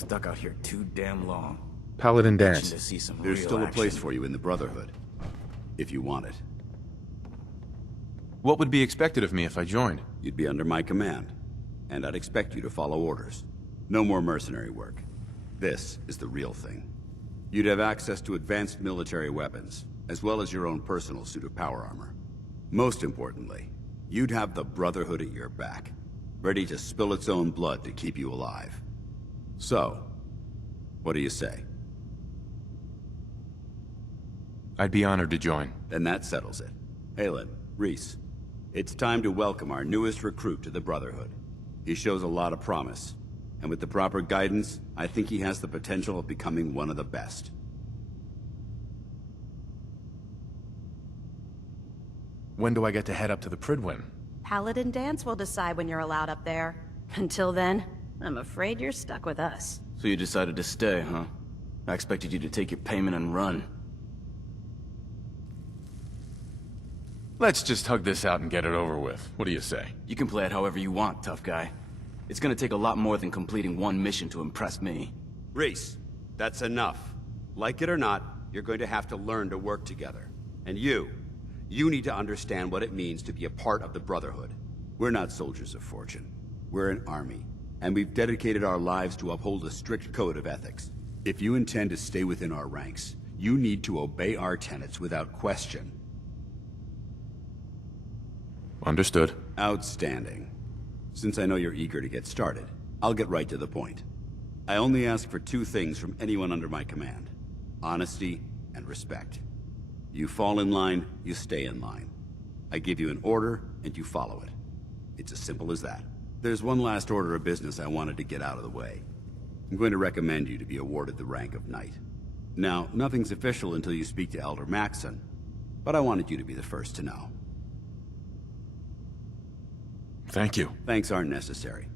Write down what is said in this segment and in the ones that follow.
stuck out here too damn long. Paladin Itching Dance. to see some There's real still a place action. for you in the Brotherhood, if you want it. What would be expected of me if I joined? You'd be under my command, and I'd expect you to follow orders. No more mercenary work. This is the real thing. You'd have access to advanced military weapons, as well as your own personal suit of power armor. Most importantly, you'd have the Brotherhood at your back, ready to spill its own blood to keep you alive. So, what do you say? I'd be honored to join. Then that settles it. Halen, Reese, it's time to welcome our newest recruit to the Brotherhood. He shows a lot of promise, and with the proper guidance, I think he has the potential of becoming one of the best. When do I get to head up to the Pridwin? Paladin Dance will decide when you're allowed up there. Until then, I'm afraid you're stuck with us. So you decided to stay, huh? I expected you to take your payment and run. Let's just hug this out and get it over with. What do you say? You can play it however you want, tough guy. It's gonna take a lot more than completing one mission to impress me. Reese, that's enough. Like it or not, you're going to have to learn to work together. And you need to understand what it means to be a part of the Brotherhood. We're not soldiers of fortune. We're an army, and we've dedicated our lives to uphold a strict code of ethics. If you intend to stay within our ranks, you need to obey our tenets without question. Understood. Outstanding. Since I know you're eager to get started, I'll get right to the point. I only ask for two things from anyone under my command: honesty and respect. You fall in line, you stay in line. I give you an order, and you follow it. It's as simple as that. There's one last order of business I wanted to get out of the way. I'm going to recommend you to be awarded the rank of Knight. Now, nothing's official until you speak to Elder Maxson, but I wanted you to be the first to know. Thank you. Thanks aren't necessary.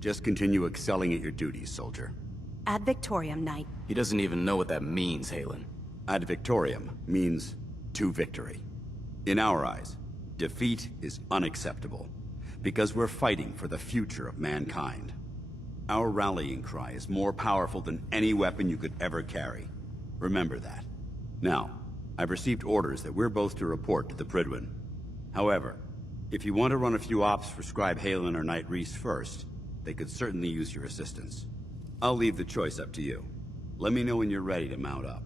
Just continue excelling at your duties, soldier. Ad Victoriam, Knight. He doesn't even know what that means, Halen. Ad Victoriam means to victory. In our eyes, defeat is unacceptable, because we're fighting for the future of mankind. Our rallying cry is more powerful than any weapon you could ever carry. Remember that. Now, I've received orders that we're both to report to the Pridwin. However, if you want to run a few ops for Scribe Halen or Knight Reese first, they could certainly use your assistance. I'll leave the choice up to you. Let me know when you're ready to mount up.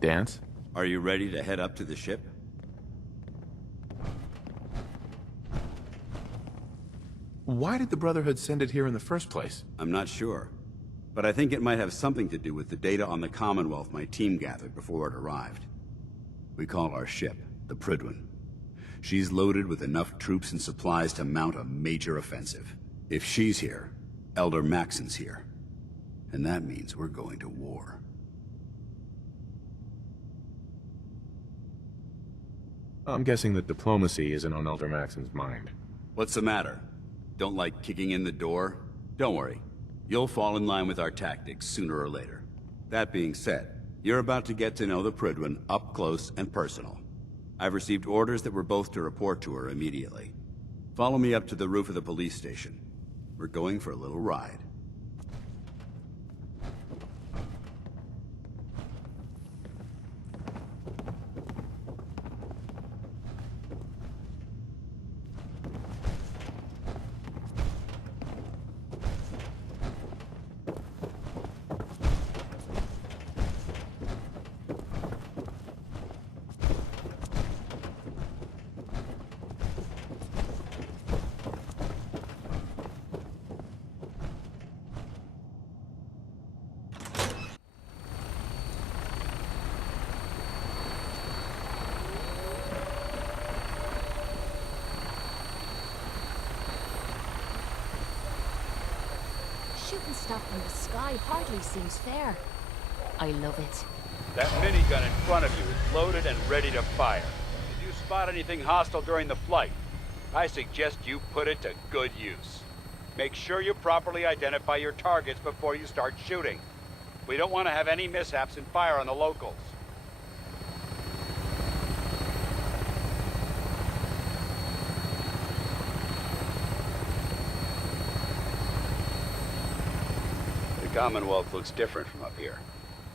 Dance? Are you ready to head up to the ship? Why did the Brotherhood send it here in the first place? I'm not sure, but I think it might have something to do with the data on the Commonwealth my team gathered before it arrived. We call our ship the Pridwin. She's loaded with enough troops and supplies to mount a major offensive. If she's here, Elder Maxson's here. And that means we're going to war. I'm guessing that diplomacy isn't on Elder Maxson's mind. What's the matter? Don't like kicking in the door? Don't worry. You'll fall in line with our tactics sooner or later. That being said, you're about to get to know the Pridwin up close and personal. I've received orders that we're both to report to her immediately. Follow me up to the roof of the police station. We're going for a little ride. Shooting stuff from the sky hardly seems fair. I love it. That minigun in front of you is loaded and ready to fire. If you spot anything hostile during the flight, I suggest you put it to good use. Make sure you properly identify your targets before you start shooting. We don't want to have any mishaps and fire on the locals. The Commonwealth looks different from up here,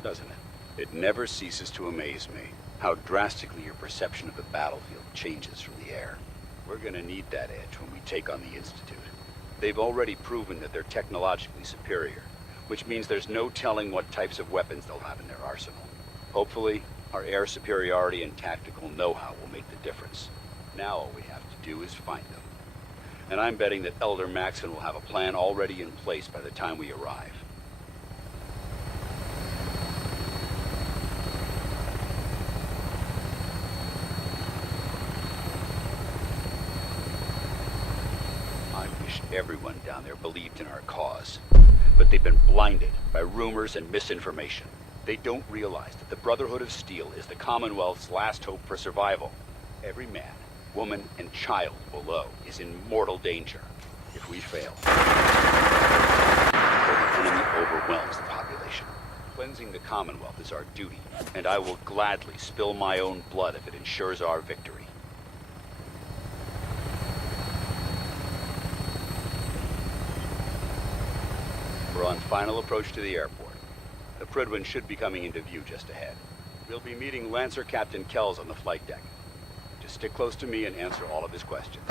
doesn't it? It never ceases to amaze me how drastically your perception of the battlefield changes from the air. We're gonna need that edge when we take on the Institute. They've already proven that they're technologically superior, which means there's no telling what types of weapons they'll have in their arsenal. Hopefully, our air superiority and tactical know-how will make the difference. Now all we have to do is find them. And I'm betting that Elder Maxon will have a plan already in place by the time we arrive. Everyone down there believed in our cause, but they've been blinded by rumors and misinformation. They don't realize that the Brotherhood of Steel is the Commonwealth's last hope for survival. Every man, woman, and child below is in mortal danger. If we fail, the enemy overwhelms the population. Cleansing the Commonwealth is our duty, and I will gladly spill my own blood if it ensures our victory. We're on final approach to the airport. The Prydwen should be coming into view just ahead. We'll be meeting Lancer Captain Kells on the flight deck. Just stick close to me and answer all of his questions.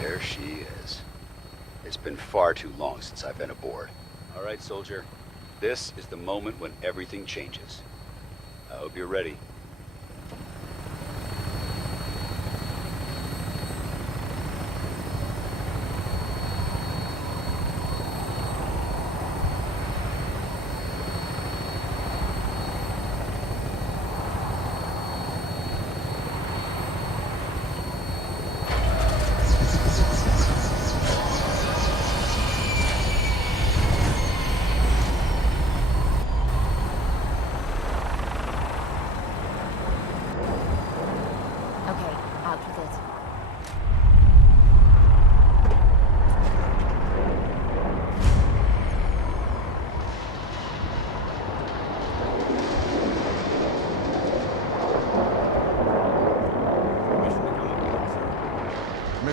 There she is. It's been far too long since I've been aboard. All right, soldier. This is the moment when everything changes. I hope you're ready.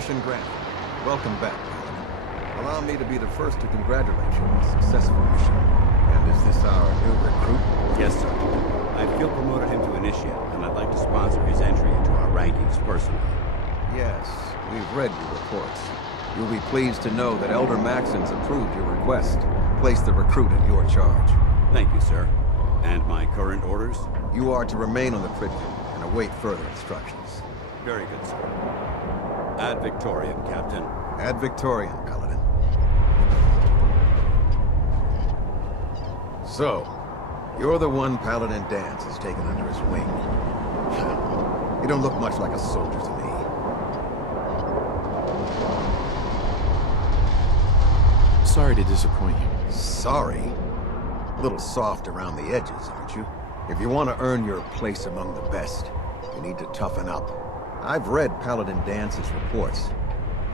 Mission granted. Welcome back, Paladin. Allow me to be the first to congratulate you on a successful mission. And is this our new recruit? Yes, sir. I feel promoted him to initiate, and I'd like to sponsor his entry into our rankings personally. Yes, we've read your reports. You'll be pleased to know that Elder Maxon's approved your request. Place the recruit in your charge. Thank you, sir. And my current orders? You are to remain on the Pritium and await further instructions. Very good, sir. Ad Victoriam, Captain. Ad Victoriam, Paladin. So, you're the one Paladin Danse has taken under his wing. You don't look much like a soldier to me. Sorry to disappoint you. Sorry? A little soft around the edges, aren't you? If you want to earn your place among the best, you need to toughen up. I've read Paladin Dance's reports.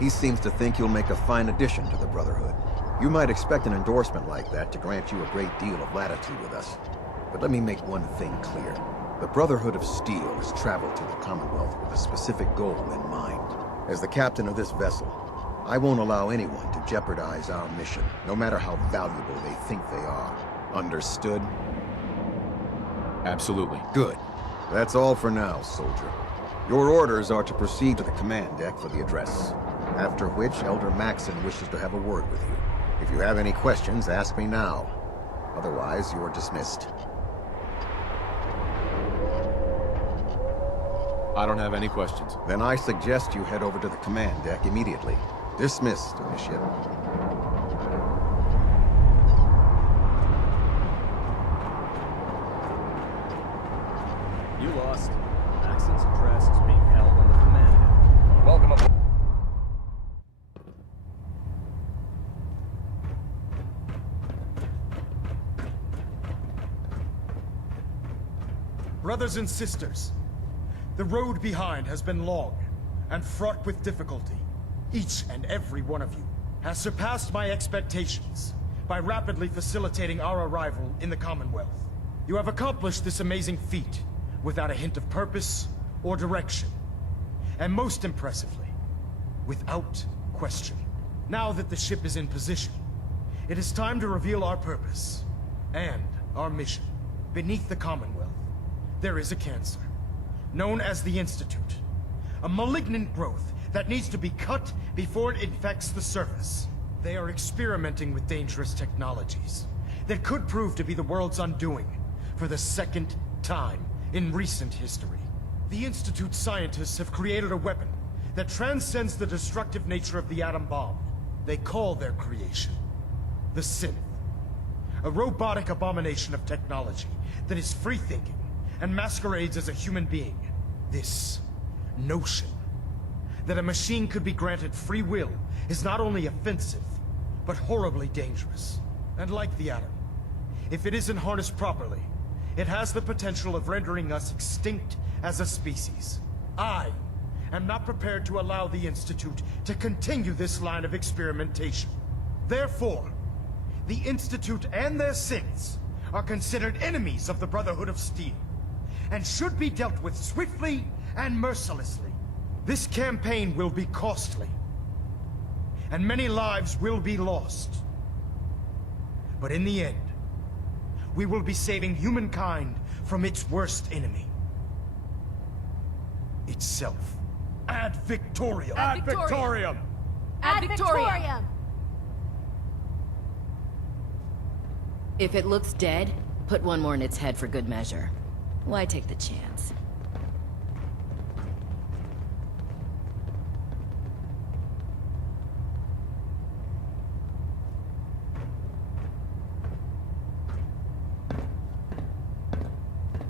He seems to think you'll make a fine addition to the Brotherhood. You might expect an endorsement like that to grant you a great deal of latitude with us. But let me make one thing clear. The Brotherhood of Steel has traveled to the Commonwealth with a specific goal in mind. As the captain of this vessel, I won't allow anyone to jeopardize our mission, no matter how valuable they think they are. Understood? Absolutely. Good. That's all for now, soldier. Your orders are to proceed to the command deck for the address. After which, Elder Maxon wishes to have a word with you. If you have any questions, ask me now. Otherwise, you are dismissed. I don't have any questions. Then I suggest you head over to the command deck immediately. Dismissed, Initiate. You lost. Maxon's address is being held on the command deck. Welcome aboard. Brothers and sisters, the road behind has been long and fraught with difficulty. Each and every one of you has surpassed my expectations by rapidly facilitating our arrival in the Commonwealth. You have accomplished this amazing feat without a hint of purpose or direction. And most impressively, without question. Now that the ship is in position, it is time to reveal our purpose and our mission. Beneath the Commonwealth, there is a cancer, known as the Institute. A malignant growth that needs to be cut before it infects the surface. They are experimenting with dangerous technologies that could prove to be the world's undoing for the second time in recent history. The Institute scientists have created a weapon that transcends the destructive nature of the atom bomb. They call their creation the Synth. A robotic abomination of technology that is free-thinking and masquerades as a human being. This notion that a machine could be granted free will is not only offensive, but horribly dangerous. And like the atom, if it isn't harnessed properly, it has the potential of rendering us extinct as a species. I am not prepared to allow the Institute to continue this line of experimentation. Therefore, the Institute and their synths are considered enemies of the Brotherhood of Steel, and should be dealt with swiftly and mercilessly. This campaign will be costly, and many lives will be lost. But in the end, we will be saving humankind from its worst enemy. Itself. Ad Victoriam! Ad Victoriam! Ad Victoriam! If it looks dead, put one more in its head for good measure. Why take the chance?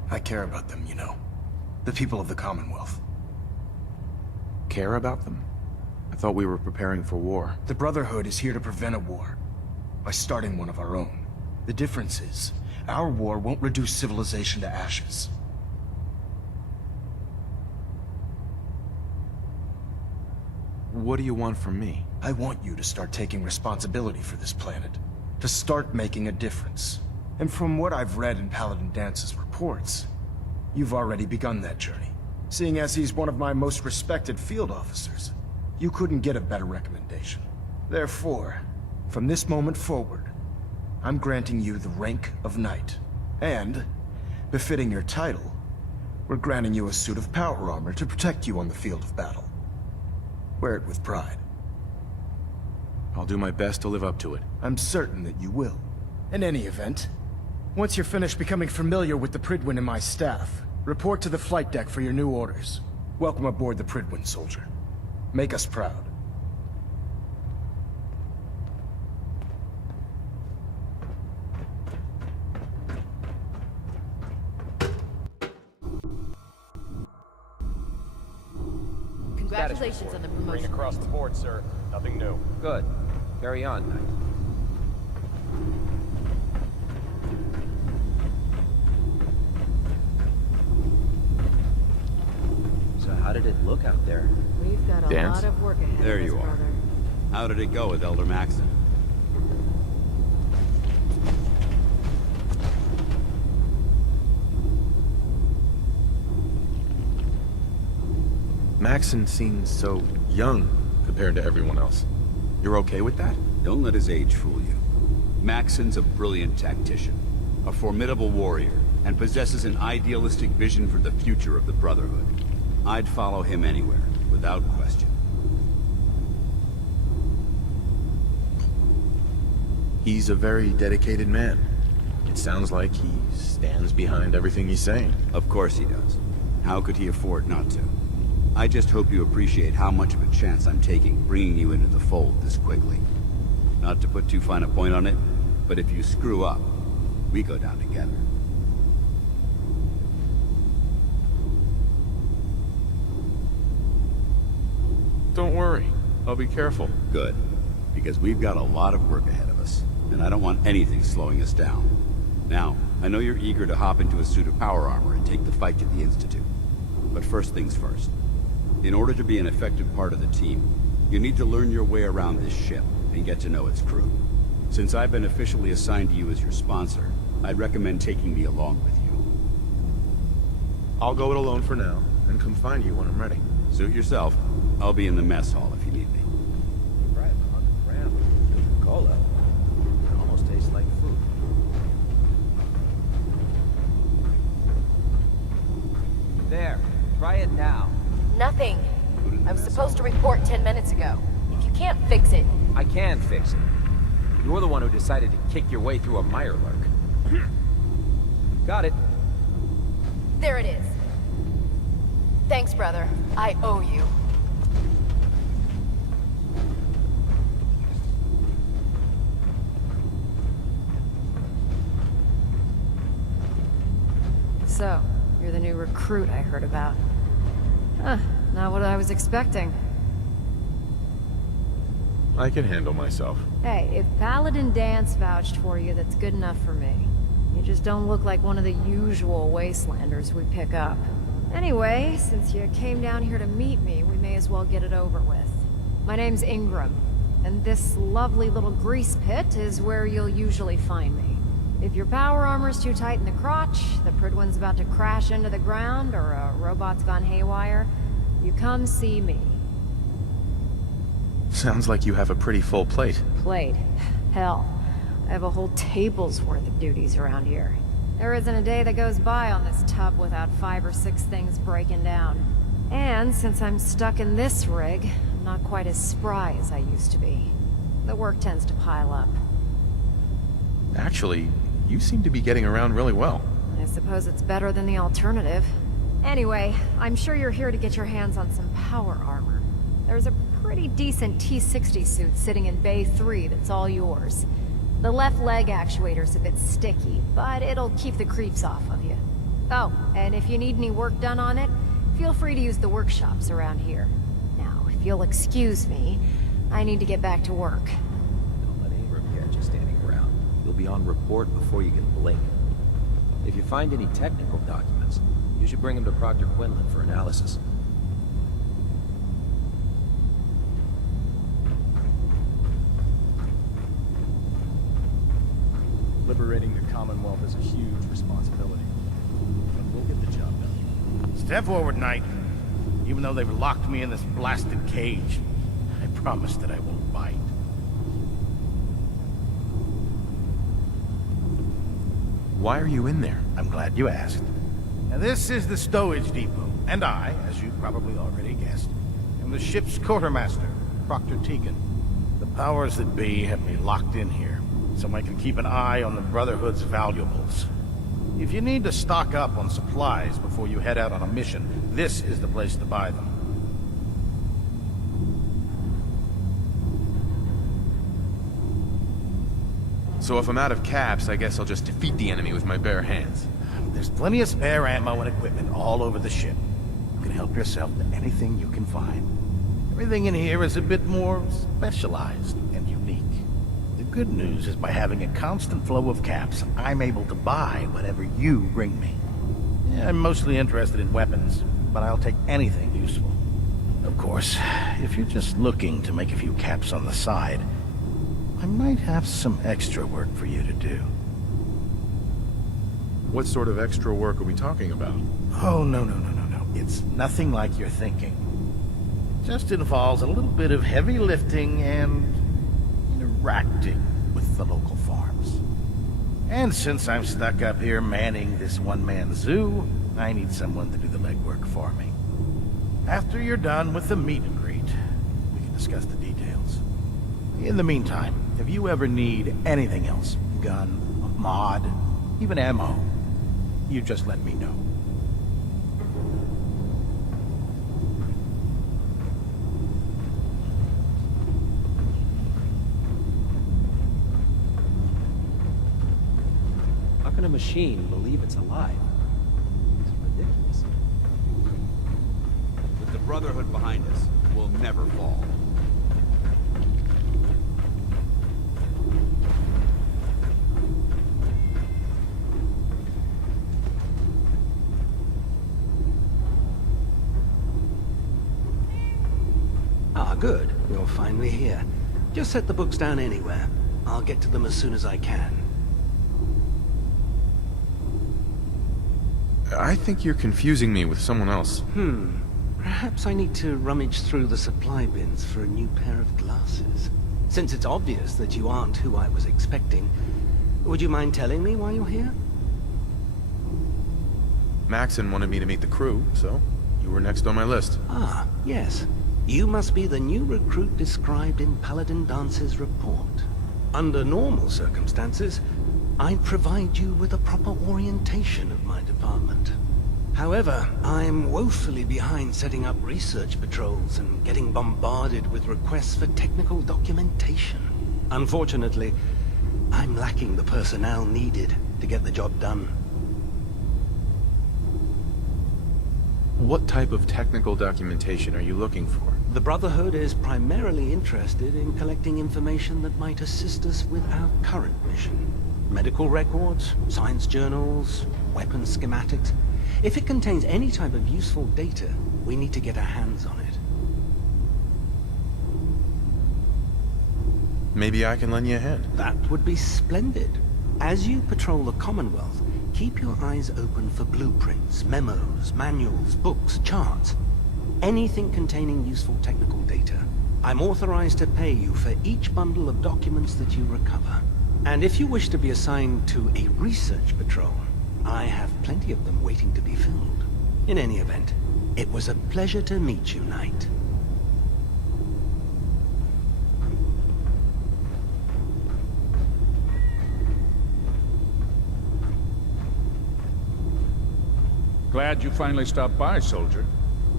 I care about them, you know. The people of the Commonwealth. Care about them? I thought we were preparing for war. The Brotherhood is here to prevent a war by starting one of our own. The difference is, our war won't reduce civilization to ashes. What do you want from me? I want you to start taking responsibility for this planet. To start making a difference. And from what I've read in Paladin Dance's reports, you've already begun that journey. Seeing as he's one of my most respected field officers, You couldn't get a better recommendation. Therefore, from this moment forward, I'm granting you the rank of Knight. And, befitting your title, we're granting you a suit of power armor to protect you on the field of battle. Wear it with pride. I'll do my best to live up to it. I'm certain that you will. In any event, once you're finished becoming familiar with the Prydwen and my staff, report to the flight deck for your new orders. Welcome aboard the Prydwen, soldier. Make us proud. Congratulations on the Green promotion. across the board, sir. Nothing new. Good. Carry on, Knight. So how did it look out there? We've got a Dance? lot of work ahead There of us, you are. brother. How did it go with Elder Maxon? Maxon seems so young compared to everyone else. You're okay with that? Don't let his age fool you. Maxon's a brilliant tactician, a formidable warrior, and possesses an idealistic vision for the future of the Brotherhood. I'd follow him anywhere, without question. He's a very dedicated man. It sounds like he stands behind everything he's saying. Of course he does. How could he afford not to? I just hope you appreciate how much of a chance I'm taking bringing you into the fold this quickly. Not to put too fine a point on it, but if you screw up, we go down together. Don't worry. I'll be careful. Good, because we've got a lot of work ahead of us, and I don't want anything slowing us down. Now, I know you're eager to hop into a suit of power armor and take the fight to the Institute. But first things first. In order to be an effective part of the team, you need to learn your way around this ship and get to know its crew. Since I've been officially assigned to you as your sponsor, I'd recommend taking me along with you. I'll go it alone for now, and come find you when I'm ready. Suit yourself. I'll be in the mess hall if you need me. Drive 100 grams of cola. It almost tastes like food. There. Try it now. Nothing. I was supposed to report 10 minutes ago. If you can't fix it... I can fix it. You're the one who decided to kick your way through a Mirelurk. Got it. There it is. Thanks, brother. I owe you. So, you're the new recruit I heard about. Huh, not what I was expecting. I can handle myself. Hey, if Paladin Dance vouched for you, that's good enough for me. You just don't look like one of the usual wastelanders we pick up. Anyway, since you came down here to meet me, we may as well get it over with. My name's Ingram, and this lovely little grease pit is where you'll usually find me. If your power armor's too tight in the crotch, the Prydwen's about to crash into the ground, or a robot's gone haywire, you come see me. Sounds like you have a pretty full plate. Plate. Hell, I have a whole table's worth of duties around here. There isn't a day that goes by on this tub without 5 or 6 things breaking down. And since I'm stuck in this rig, I'm not quite as spry as I used to be. The work tends to pile up. Actually, you seem to be getting around really well. I suppose it's better than the alternative. Anyway, I'm sure you're here to get your hands on some power armor. There's a pretty decent T-60 suit sitting in Bay 3 that's all yours. The left leg actuator's a bit sticky, but it'll keep the creeps off of you. Oh, and if you need any work done on it, feel free to use the workshops around here. Now, if you'll excuse me, I need to get back to work. Don't let Ingram catch you standing around. You'll be on report before you can blink. If you find any technical documents, you should bring them to Proctor Quinlan for analysis. Liberating the Commonwealth is a huge responsibility. But we'll get the job done. Step forward, Knight. Even though they've locked me in this blasted cage, promise that I won't bite. Why are you in there? I'm glad you asked. Now, this is the stowage depot, and I, as you probably already guessed, am the ship's quartermaster, Proctor Tegan. The powers that be have me locked in here, so I can keep an eye on the Brotherhood's valuables. If you need to stock up on supplies before you head out on a mission, this is the place to buy them. So if I'm out of caps, I guess I'll just defeat the enemy with my bare hands. There's plenty of spare ammo and equipment all over the ship. You can help yourself to anything you can find. Everything in here is a bit more specialized and unique. The good news is by having a constant flow of caps, I'm able to buy whatever you bring me. Yeah, I'm mostly interested in weapons, but I'll take anything useful. Of course, if you're just looking to make a few caps on the side, I might have some extra work for you to do. What sort of extra work are we talking about? Oh, no. It's nothing like you're thinking. It just involves a little bit of heavy lifting and interacting with the local farms. And since I'm stuck up here manning this one-man zoo, I need someone to do the legwork for me. After you're done with the meet and greet, we can discuss the details. In the meantime, if you ever need anything else, gun, a mod, even ammo, you just let me know. How can a machine believe it's alive? It's ridiculous. With the Brotherhood behind us, we'll never fall. Ah, good. You're finally here. Just set the books down anywhere. I'll get to them as soon as I can. I think you're confusing me with someone else. Perhaps I need to rummage through the supply bins for a new pair of glasses. Since it's obvious that you aren't who I was expecting, would you mind telling me why you're here? Maxon wanted me to meet the crew, so you were next on my list. Ah, yes. You must be the new recruit described in Paladin Dance's report. Under normal circumstances, I'd provide you with a proper orientation of my department. However, I'm woefully behind setting up research patrols and getting bombarded with requests for technical documentation. Unfortunately, I'm lacking the personnel needed to get the job done. What type of technical documentation are you looking for? The Brotherhood is primarily interested in collecting information that might assist us with our current mission. Medical records, science journals, weapons schematics. If it contains any type of useful data, we need to get our hands on it. Maybe I can lend you a hand. That would be splendid. As you patrol the Commonwealth, keep your eyes open for blueprints, memos, manuals, books, charts. Anything containing useful technical data. I'm authorized to pay you for each bundle of documents that you recover. And if you wish to be assigned to a research patrol, I have plenty of them waiting to be filled. In any event, it was a pleasure to meet you, Knight. Glad you finally stopped by, soldier.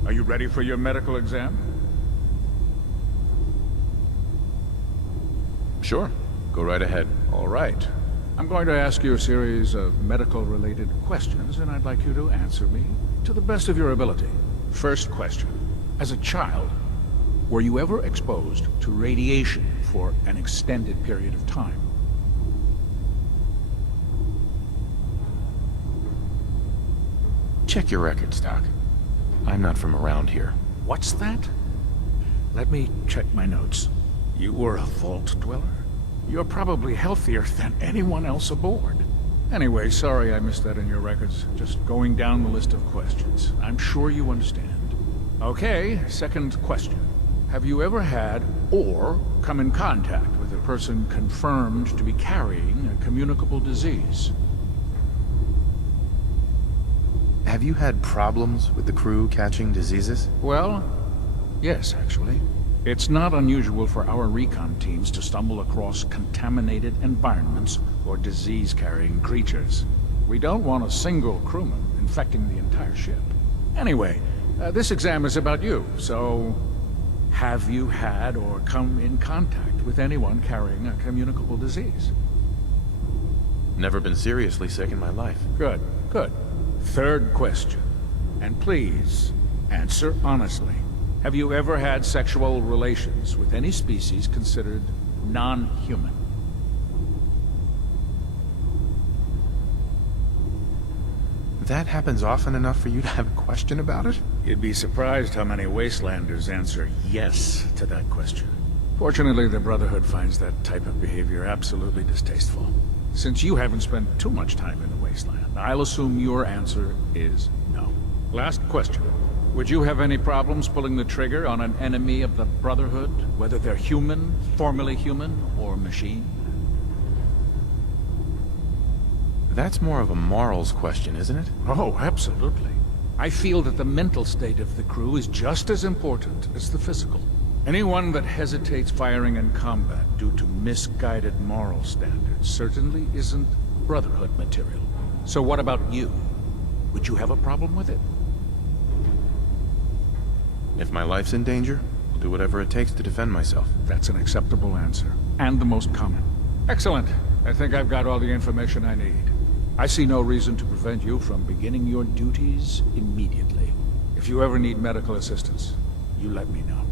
Are you ready for your medical exam? Sure. Go right ahead. All right. I'm going to ask you a series of medical-related questions, and I'd like you to answer me to the best of your ability. First question. As a child, were you ever exposed to radiation for an extended period of time? Check your records, Doc. I'm not from around here. What's that? Let me check my notes. You were a vault dweller? You're probably healthier than anyone else aboard. Anyway, sorry I missed that in your records. Just going down the list of questions. I'm sure you understand. Okay, second question. have you ever had or come in contact with a person confirmed to be carrying a communicable disease? Have you had problems with the crew catching diseases? Well, yes, actually. It's not unusual for our recon teams to stumble across contaminated environments or disease-carrying creatures. We don't want a single crewman infecting the entire ship. Anyway, this exam is about you, so... have you had or come in contact with anyone carrying a communicable disease? Never been seriously sick in my life. Good, good. Third question. And please, answer honestly. Have you ever had sexual relations with any species considered non-human? That happens often enough for you to have a question about it? You'd be surprised how many Wastelanders answer yes to that question. Fortunately, the Brotherhood finds that type of behavior absolutely distasteful. Since you haven't spent too much time in the Wasteland, I'll assume your answer is no. Last question. Would you have any problems pulling the trigger on an enemy of the Brotherhood, whether they're human, formerly human, or machine? That's more of a morals question, isn't it? Oh, absolutely. I feel that the mental state of the crew is just as important as the physical. Anyone that hesitates firing in combat due to misguided moral standards certainly isn't Brotherhood material. So what about you? Would you have a problem with it? If my life's in danger, I'll do whatever it takes to defend myself. That's an acceptable answer, and the most common. Excellent. I think I've got all the information I need. I see no reason to prevent you from beginning your duties immediately. If you ever need medical assistance, you let me know.